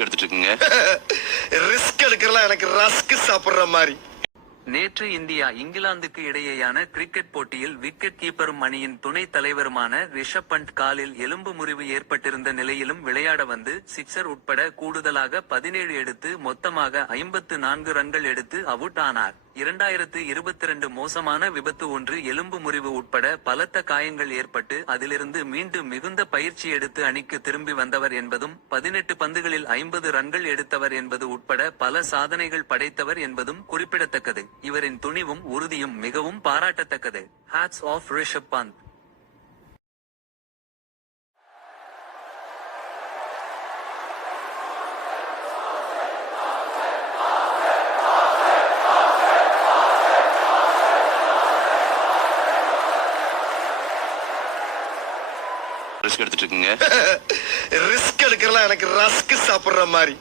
Risk எடுத்துட்டு இருக்கீங்க. Risk எடுக்கிறலாம் எனக்கு ரஸ்க் சாப்பிடுற மாதிரி. நேற்று இந்தியா இங்கிலாந்துக்கு இடையேயான கிரிக்கெட் போட்டியில் விக்கெட் கீப்பரும் அணியின் துணைத் தலைவருமான ரிஷப் பண்ட் காலில் எலும்பு முறிவு ஏற்பட்டிருந்த நிலையிலும் விளையாட வந்து சிக்சர் உட்பட கூடுதலாக 17 எடுத்து மொத்தமாக 54 ரன்கள் எடுத்து அவுட் ஆனார். 2022 மோசமான விபத்து ஒன்று எலும்பு முறிவு உட்பட பலத்த காயங்கள் ஏற்பட்டு அதிலிருந்து மீண்டும் மிகுந்த பயிற்சி எடுத்து அணிக்கு திரும்பி வந்தவர் என்பதும் 18 பந்துகளில் 50 ரன்கள் எடுத்தவர் என்பது உட்பட பல சாதனைகள் படைத்தவர் என்பதும் குறிப்பிடத்தக்கது. இவரின் துணிவும் உறுதியும் மிகவும் பாராட்டத்தக்கது. Hats off Rishabh Pant. Risk எடுத்துட்டு இருக்கீங்க. ரிஸ்க் எடுக்கிறலாம் எனக்கு ரஸ்க் சாப்பிடுற மாதிரி.